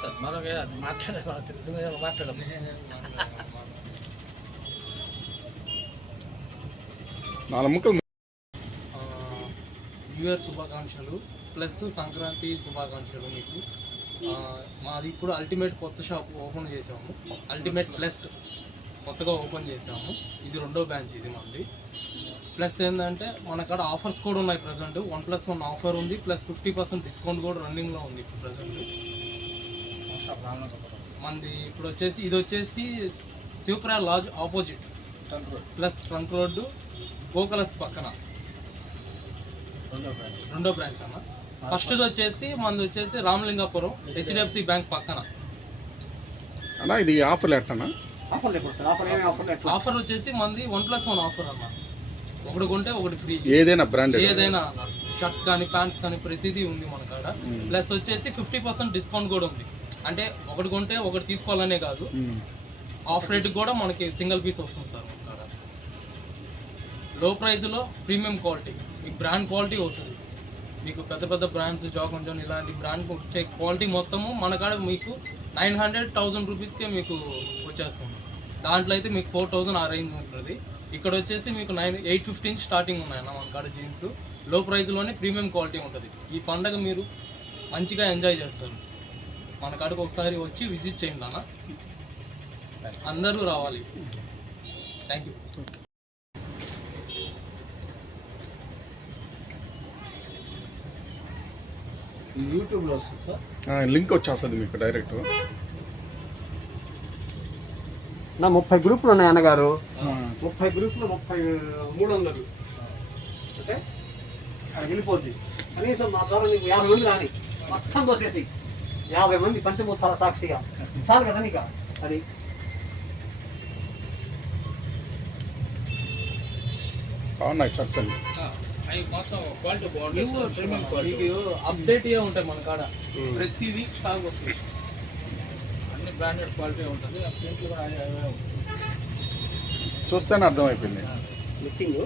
Sir మనకి అది మాట్లాడేది మనకు తెలుసు మాట్లాడడం. నాలుగు ముక్కలు న్యూ ఇయర్ శుభాకాంక్షలు ప్లస్ సంక్రాంతి శుభాకాంక్షలు మీకు. మాది ఇప్పుడు అల్టిమేట్ కొత్త షాప్ ఓపెన్ చేసాము. అల్టిమేట్ ప్లస్ కొత్తగా ఓపెన్ చేసాము. ఇది 2వ బ్రాంచ్ ఇది మంది. ప్లస్ ఏంటంటే మన కాడ ఆఫర్స్ కూడా ఉన్నాయి. ప్రజెంట్ 1+1 ఆఫర్ ఉంది. ప్లస్ 50% డిస్కౌంట్ కూడా రన్నింగ్లో ఉంది ఇప్పుడు ప్రజెంట్. మనది ఇప్పుడు వచ్చేసి ఇది వచ్చేసి Shivapriya lodge opposite plus trunk road గోకలస్ పక్కన 2వ బ్రాంచ్ అన్న. ఫస్ట్ది వచ్చేసి మనది వచ్చేసి రామలింగాపురం HDFC బ్యాంక్ పక్కన. అన్నా ఇది ఆఫర్ ఎట్టనా? ఆఫర్ వచ్చేసి మనది 1+1 ఆఫర్ అన్న. ఒకటి కొంటే ఒకటి ఫ్రీ. ఏదైనా బ్రాండ్ ఏదైనా షర్ట్స్ కానీ ప్యాంట్స్ కానీ ప్రతిదీ ఉంది మన కాడ. ప్లస్ వచ్చేసి 50% డిస్కౌంట్ కూడా ఉంది. అంటే ఒకటి కొంటే ఒకటి తీసుకోవాలనే కాదు, ఆఫ్ రేట్ కూడా మనకి సింగిల్ పీస్ వస్తుంది సార్ మన కాడ. లో ప్రైస్లో ప్రీమియం క్వాలిటీ, మీకు బ్రాండ్ క్వాలిటీ వస్తుంది. మీకు పెద్ద పెద్ద బ్రాండ్స్ జాన్ ఇలాంటి బ్రాండ్ వచ్చే క్వాలిటీ మొత్తము మన కాడ మీకు 900-1000 రూపీస్కే మీకు వచ్చేస్తుంది. దాంట్లో అయితే మీకు 4000 ఆ రేంజ్ ఉంటుంది. ఇక్కడ వచ్చేసి మీకు 850 నుంచి స్టార్టింగ్ ఉన్నాయన్న మన కాడ జీన్స్. లో ప్రైస్లోనే ప్రీమియం క్వాలిటీ ఉంటుంది. ఈ పండగ మీరు మంచిగా ఎంజాయ్ చేస్తారు. మన కాడకు ఒకసారి వచ్చి విజిట్ చేయండి అన్న, అందరూ రావాలి. Thank you. యూట్యూబ్లో వస్తుంది సార్, లింక్ వచ్చేస్తుంది మీకు డైరెక్ట్. నా 30 గ్రూపులు ఉన్నాయి అన్నగారు. 30 గ్రూపులు 300 అంటే అది వెళ్ళిపోద్ది. కనీసం మా ద్వారా నీకు 50 మంది రాని మొత్తం దోసేసి 50 మంది పంచభూతాల సాక్షిగా చాలు కదా నీకు. అది బాగున్నాయి షర్ట్స్ అండి. మొత్తం క్వాలిటీ బాగుంటుంది. అప్డేట్ ఉంటాయి మన కాడ. ప్రతి వీక్ స్టాక్ వస్తుంది. అన్ని బ్రాండెడ్ క్వాలిటీ ఉంటుంది. చూస్తేనే అర్థమైపోయింది. లిఫ్టింగ్